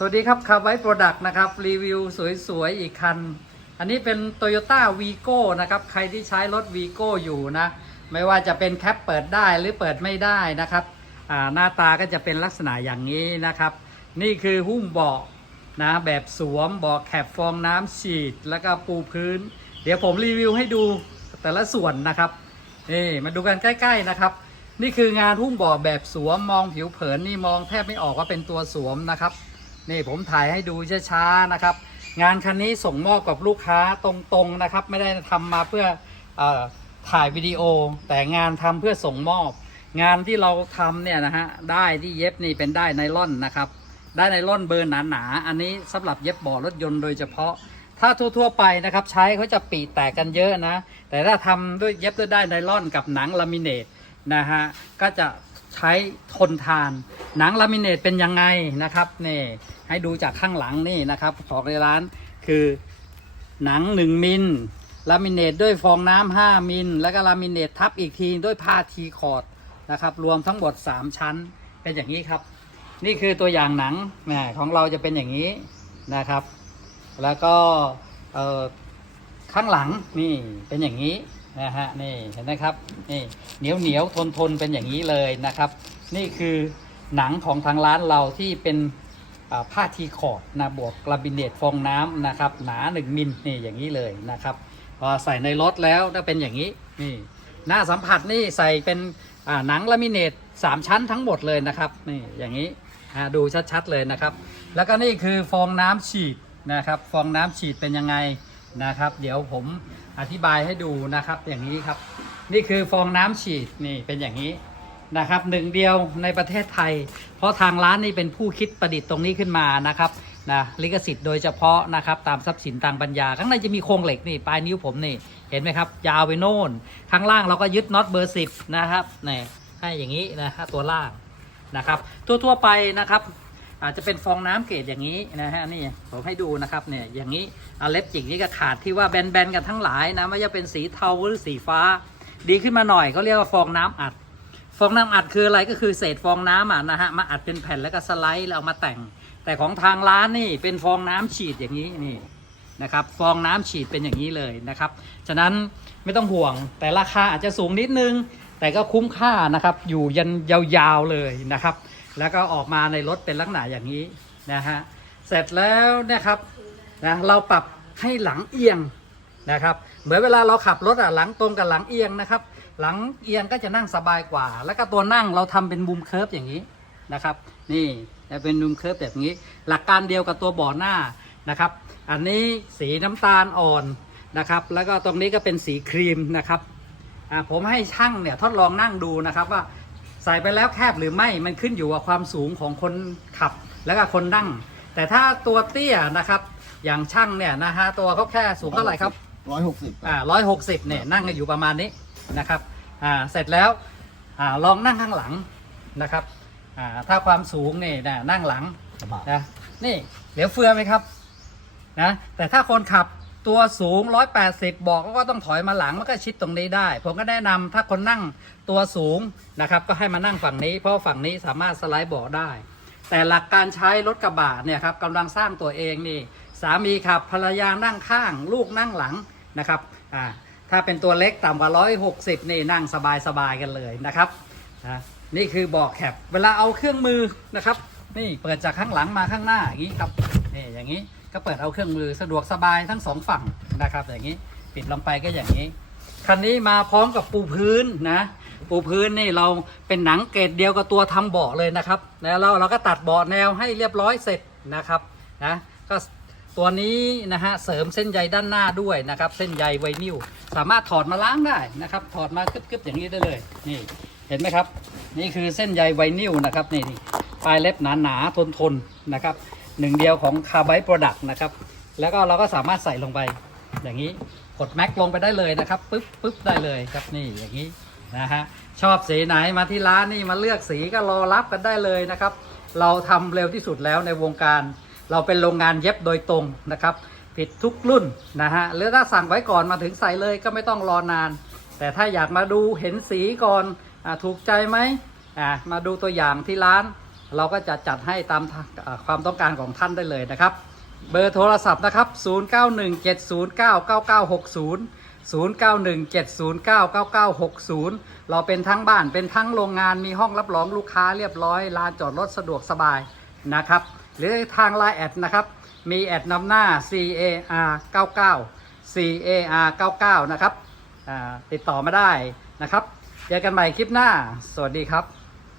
สวัสดีครับคาร์ไวโปรดักต์นะครับรีวิวสวยๆ อีกคัน อันนี้เป็น Toyota Vigo นะครับ ใครที่ใช้รถ Vigo อยู่นะ ไม่ว่าจะเป็นแคปเปิดได้หรือเปิดไม่ได้นะครับหน้าตาก็จะเป็นลักษณะอย่างนี้นะครับ นี่คือหุ้มเบาะนะแบบสวมเบาะแคปฟองน้ำฉีด แล้วก็ปูพื้น เดี๋ยวผมรีวิวให้ดูแต่ละส่วนนะครับนี่มาดูกันใกล้ ๆนะครับ นี่คืองานหุ้มเบาะแบบสวมมองผิวเผินนี่มองแทบไม่ออกว่าเป็นตัวสวมนะครับ นี่ผมถ่ายให้ดูช้าๆนะครับ งานคันนี้ส่งมอบกับลูกค้าตรงๆนะครับ ไม่ได้ทำมาเพื่ออถ่ายวิดีโอ แต่งานทำเพื่อส่งมอบ งานที่เราทำเนี่ยนะฮะได้ที่เย็บนี่เป็นได้ไนล่อนนะครับได้ไนล่อนเบอร์หนาๆอันนี้สำหรับเย็บเบาะรถยนต์โดยเฉพาะถ้าทั่วๆไปนะครับใช้เขาจะปีแตกกันเยอะนะ แต่ถ้าทำด้วยเย็บด้วยได้ไนล่อนกับหนังลามิเนตนะฮะก็จะ ใช้ทนทาน หนังลามิเนตเป็นยังไงนะครับนี่ให้ดูจากข้างหลังนี่นะครับของในร้านคือหนัง 1 มิลลามิเนตด้วยฟองน้ำ5มิลแล้วก็ลามิเนตทับอีกทีด้วยผ้าทีคอร์ดนะครับรวมทั้งหมด 3 ชั้นเป็นอย่างนี้ครับ นี่คือตัวอย่างหนังแหมของเราจะเป็นอย่างนี้นะครับ แล้วก็เออข้างหลังนี่เป็นอย่างนี้ นะฮะนี่เห็นไหมครับนี่เหนียวเหนียวทนทนเป็นอย่างนี้เลยนะครับ นี่คือหนังของทางร้านเราที่เป็นผ้าทีคอร์ดนะบวกกระบินเนตฟองน้ำนะครับ หนา 1 มิลนี่อย่างนี้เลยนะครับพอใส่ในรถแล้วก็เป็นอย่างนี้นี่หน้าสัมผัสนี่ใส่เป็นหนังลามิเนต3 ชั้นทั้งหมดเลยนะครับนี่อย่างนี้ดูชัดๆเลยนะครับ แล้วก็นี่คือฟองน้ำฉีดนะครับ ฟองน้ำฉีดเป็นยังไงนะครับ เดี๋ยวผม อธิบายให้ดูนะครับอย่างนี้ครับ นี่คือฟองน้ำฉีดนี่เป็นอย่างนี้นะครับหนึ่งเดียวในประเทศไทย เพราะทางร้านนี่เป็นผู้คิดประดิษฐ์ตรงนี้ขึ้นมานะครับนะลิขสิทธิ์โดยเฉพาะนะครับตามทรัพย์สินทางปัญญา ข้างในจะมีโครงเหล็กนี่ปลายนิ้วผมนี่เห็นไหมครับ ยาวไปโน่น ข้างล่างเราก็ยึดน็อตเบอร์สิบนะครับนี่ให้อย่างนี้นะฮะตัวล่างนะครับ ทั่วๆไปนะครับ อาจจะเป็นฟองน้ำเกรดอย่างนี้นะฮะนี่ผมให้ดูนะครับเนี่ยอย่างนี้เล็บจิกนี่ก็ขาดที่ว่าแบนๆกันทั้งหลายนะไม่ว่าจะเป็นสีเทาหรือสีฟ้า ดีขึ้นมาหน่อยเขาเรียกว่าฟองน้ำอัด ฟองน้ำอัดคืออะไรก็คือเศษฟองน้ำอะนะฮะมาอัดเป็นแผ่นแล้วก็สไลด์แล้วเอามาแต่ง แต่ของทางร้านนี่เป็นฟองน้ำฉีดอย่างนี้นี่นะครับฟองน้ำฉีดเป็นอย่างนี้เลยนะครับฉะนั้นไม่ต้องห่วงแต่ราคาอาจจะสูงนิดนึง แต่ก็คุ้มค่านะครับอยู่ยันยาวๆเลยนะครับ แล้วก็ออกมาในรถเป็นลักษณะอย่างนี้นะฮะเสร็จแล้วนะครับนะเราปรับให้หลังเอียงนะครับ เหมือนเวลาเราขับรถอะหลังตรงกับหลังเอียงนะครับ หลังเอียงก็จะนั่งสบายกว่า แล้วก็ตัวนั่งเราทำเป็นมุมเคิร์ฟอย่างนี้นะครับ นี่จะเป็นมุมเคิร์ฟแบบนี้ หลักการเดียวกับตัวเบ่อหน้านะครับ อันนี้สีน้ำตาลอ่อนนะครับ แล้วก็ตรงนี้ก็เป็นสีครีมนะครับผมให้ช่างเนี่ยทดลองนั่งดูนะครับว่า ใส่ไปแล้วแคบหรือไม่มันขึ้นอยู่กับความสูงของคนขับแล้วก็คนนั่ง แต่ถ้าตัวเตี้ยนะครับ อย่างช่างเนี่ยนะฮะตัวเขาแค่สูงเท่าไหร่ครับร้อยหกสิบอ่าร้อยหกสิบเนี่ยนั่งกันอยู่ประมาณนี้นะครับอ่าเสร็จแล้วอ่าลองนั่งข้างหลังนะครับอ่าถ้าความสูงเนี่ยนะนั่งหลังกระบะนะนี่เหลียวเฟือไหมครับนะแต่ถ้าคนขับ ตัวสูง 180 บอกก็ต้องถอยมาหลังมันก็ชิดตรงนี้ได้ ผมก็แนะนำถ้าคนนั่งตัวสูงนะครับ ก็ให้มานั่งฝั่งนี้ เพราะฝั่งนี้สามารถสไลด์เบาะได้ แต่หลักการใช้รถกระบะเนี่ยครับกำลังสร้างตัวเองนี่ สามีขับภรรยานั่งข้าง ลูกนั่งหลังนะครับอ่าถ้าเป็นตัวเล็กต่ำกว่า 160 นี่นั่งสบายๆกันเลยนะครับนี่คือเบอกแคปเวลาเอาเครื่องมือนะครับ นี่เปิดจากข้างหลังมาข้างหน้าอย่างนี้ครับนี่อย่างนี้ ก็เปิดเอาเครื่องมือสะดวกสบายทั้งสองฝั่งนะครับ อย่างนี้ปิดลงไปก็อย่างนี้ คันนี้มาพร้อมกับปูพื้นนะ ปูพื้นนี่เราเป็นหนังเกรดเดียวกับตัวทำเบาะเลยนะครับ แล้วเราเราก็ตัดเบาะแนวให้เรียบร้อยเสร็จนะครับนะก็ตัวนี้นะฮะเสริมเส้นใยด้านหน้าด้วยนะครับ เส้นใยไวนิลสามารถถอดมาล้างได้นะครับ ถอดมากึบๆอย่างนี้ได้เลยนี่เห็นไหมครับ นี่คือเส้นใยไวนิลนะครับนี่นี่ปลายเล็บหนาๆทนๆนะครับ หนึ่งเดียวของคาร์ไบโปรดักต์นะครับ แล้วก็เราก็สามารถใส่ลงไป อย่างนี้กดแม็กลงไปได้เลยนะครับปึ๊บปึ๊บได้เลยครับนี่อย่างนี้นะฮะชอบสีไหนมาที่ร้านนี่มาเลือกสีก็รอรับกันได้เลยนะครับ เราทำเร็วที่สุดแล้วในวงการ เราเป็นโรงงานเย็บโดยตรงนะครับ ผิดทุกรุ่นนะฮะหรือถ้าสั่งไว้ก่อนมาถึงใส่เลยก็ไม่ต้องรอนาน แต่ถ้าอยากมาดูเห็นสีก่อนอาถูกใจไหมอ่ามาดูตัวอย่างที่ร้าน เราก็จะจัดให้ตามความต้องการของท่านได้เลยนะครับ เบอร์โทรศัพท์นะครับ 0917099960 0917099960 เราเป็นทั้งบ้านเป็นทั้งโรงงานมีห้องรับรองลูกค้าเรียบร้อยลานจอดรถสะดวกสบายนะครับ หรือทางไลน์แอดนะครับ มีแอดนำหน้า CAR 99 CAR 99นะครับติดต่อมาได้นะครับ เจอกันใหม่คลิปหน้า สวัสดีครับ